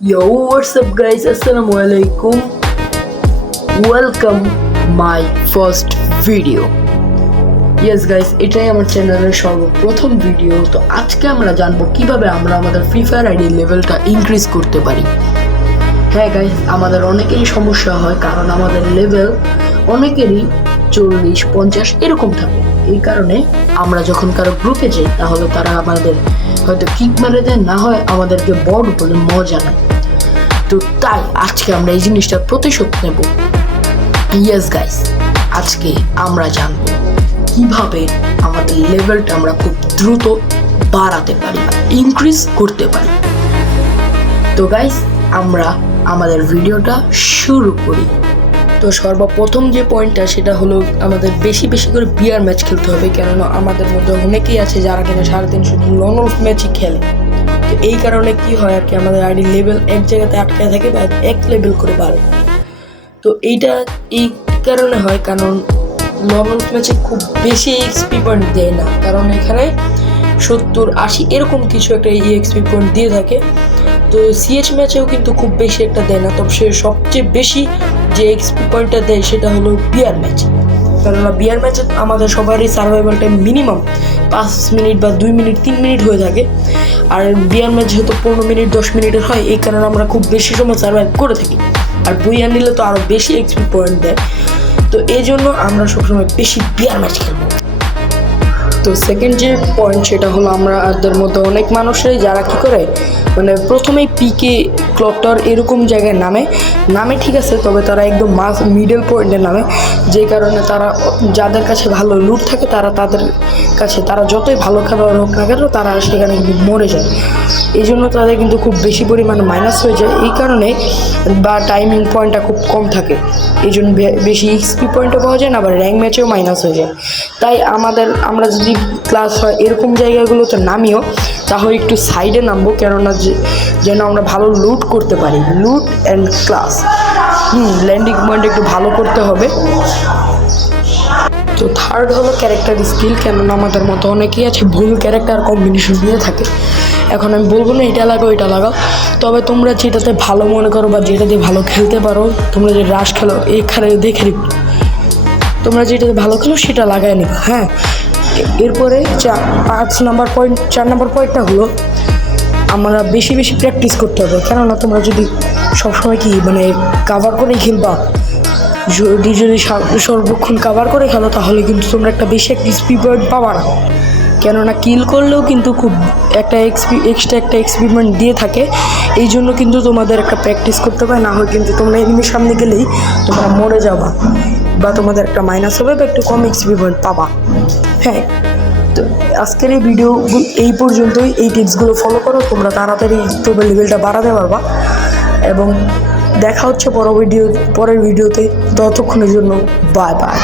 Yo, what's up guys? Assalamualaikum. Welcome my first video. Yes guys, এটাই আমার চ্যানেলের সর্বপ্রথম ভিডিও। তো আজকে আমরা জানবো কিভাবে আমরা আমাদের ফ্রি ফায়ার আইডি লেভেলটা ইনক্রিজ করতে পারি। হ্যাঁ গাইস, আমাদের অনেকেরই সমস্যা হয় কারণ আমাদের লেভেল অনেকেরই 40-50 এরকম থাকে। এই কারণে আমরা যখন কারো গ্রুপে যাই তাহলে তারা আমাদের হয়তো কিক মেরে দেয়, না হয় আমাদেরকে বড় বলে মজা নেয়। তো তাই আজকে আমরা এই জিনিসটার প্রতিশোধ নেব। ইয়েস গাইস, আজকে আমরা জানবো কিভাবে আমাদের লেভেলটা আমরা খুব দ্রুত বাড়াতে পারি, ইনক্রিজ করতে পারি। তো গাইস, আমরা আমাদের ভিডিওটা শুরু করি। তো সর্বপ্রথম যে পয়েন্টটা সেটা হলো আমাদের বেশি বেশি করে বিয়ার ম্যাচ খেলতে হবে, কেননা আমাদের মধ্যে অনেকেই আছে যারা কিনা সারাদিন শুধু লন অফ ম্যাচই খেলে। তো এই কারণে কি হয় আর কি, আমাদের আইডি লেভেল এক জায়গাতে আটকায় থাকে বা এক লেভেল করে বাড়ে। তো এইটা এই কারণে হয় কারণ লন অফ ম্যাচে খুব বেশি এক্সপি পয়েন্ট দেয় না, কারণ এখানে 70-80 এরকম কিছু একটা এক্সপি পয়েন্ট দিয়ে থাকে। তো সিএচ ম্যাচেও কিন্তু খুব বেশি একটা দেয় না, তবে সে সবচেয়ে বেশি যে এক্সপি পয়েন্টটা দেয় সেটা হলো বিয়ার ম্যাচ। কেননা বিয়ার ম্যাচে আমাদের সবারই সার্ভাইভাল টাইম মিনিমাম 5 মিনিট বা 2 মিনিট 3 মিনিট হয়ে থাকে, আর বিয়ার ম্যাচ যেহেতু 15 মিনিট 10 মিনিটের হয়, এই কারণে আমরা খুব বেশি সময় সার্ভাইভ করে থাকি। আর বুইয়া নিলে তো আরও বেশি এক্সপি পয়েন্ট দেয়, তো এই জন্য আমরা সবসময় বেশি বিয়ার ম্যাচ খেলবো। তো সেকেন্ড যে পয়েন্ট সেটা হলো আমাদের মধ্যে অনেক মানুষই যারা কী করে, মানে প্রথমেই পিকে ক্লকটার এরকম জায়গায় নামে ঠিক আছে, তবে তারা একদম মিডল পয়েন্টে নামে, যে কারণে তারা যাদের কাছে ভালো লুট থাকে তাদের কাছে তারা যতই ভালো খেলোয়াড় হোক না কেন তারা সেখানে কিন্তু মরে যায়। এই জন্য তাদের কিন্তু খুব বেশি পরিমাণে মাইনাস হয়ে যায়, এই কারণে বা টাইমিং পয়েন্টটা খুব কম থাকে, এই জন্য বেশি এক্সপি পয়েন্টও পাওয়া যায় না, আবার র্যাঙ্ক ম্যাচেও মাইনাস হয়ে যায়। তাই আমরা যদি ক্লাস হয় এরকম জায়গাগুলোতে নামিও, তাহলে একটু সাইডে নামবো, কেননা যেন আমরা ভালো লুট করতে পারি। লুট অ্যান্ড ক্লাস ল্যান্ডিং পয়েন্ট একটু ভালো করতে হবে। তো থার্ড হলো ক্যারেক্টার স্কিল, কেননা আমাদের মতো অনেকেই আছে ভুল ক্যারেক্টার কম্বিনেশন দিয়ে থাকে। এখন আমি বলবো না এটা লাগাও এটা লাগাও, তবে তোমরা যেটাতে ভালো মনে করো বা যেটাতে ভালো খেলতে পারো, তোমরা যে রাশ খেলো এখানে দেখে নিব, তোমরা যেটাতে ভালো খেলো সেটা লাগাই নিবা। হ্যাঁ, এরপরে 4 নাম্বার পয়েন্টটা হলো আমরা বেশি বেশি প্র্যাকটিস করতে হবে। কেননা তোমরা যদি সবসময় কি মানে কাভার করেই খেলবা, যদি সর্বক্ষণ কাভার করে খেলো, তাহলে কিন্তু তোমরা বেশি একটা এক্সপি পয়েন্ট পাবা না। কেননা কিল করলেও কিন্তু খুব একটা এক্সট্রা এক্সপেরিমেন্ট দিয়ে থাকে, এই জন্য কিন্তু তোমাদের একটা প্র্যাকটিস করতে হবে, না হয় কিন্তু তোমরা এনিমির সামনে গেলেই তোমরা মরে যাবা বা তোমাদের একটা মাইনাস হবে বা একটু কম এক্সপি পয়েন্ট পাবা। হ্যাঁ, তো আজকের এই ভিডিও এই পর্যন্তই। এই টিপসগুলো ফলো করো, তোমরা তাড়াতাড়ি তোমার লেভেলটা বাড়াতে পারবা। এবং দেখা হচ্ছে পরের ভিডিওতে। ততক্ষণের জন্য বাই বাই।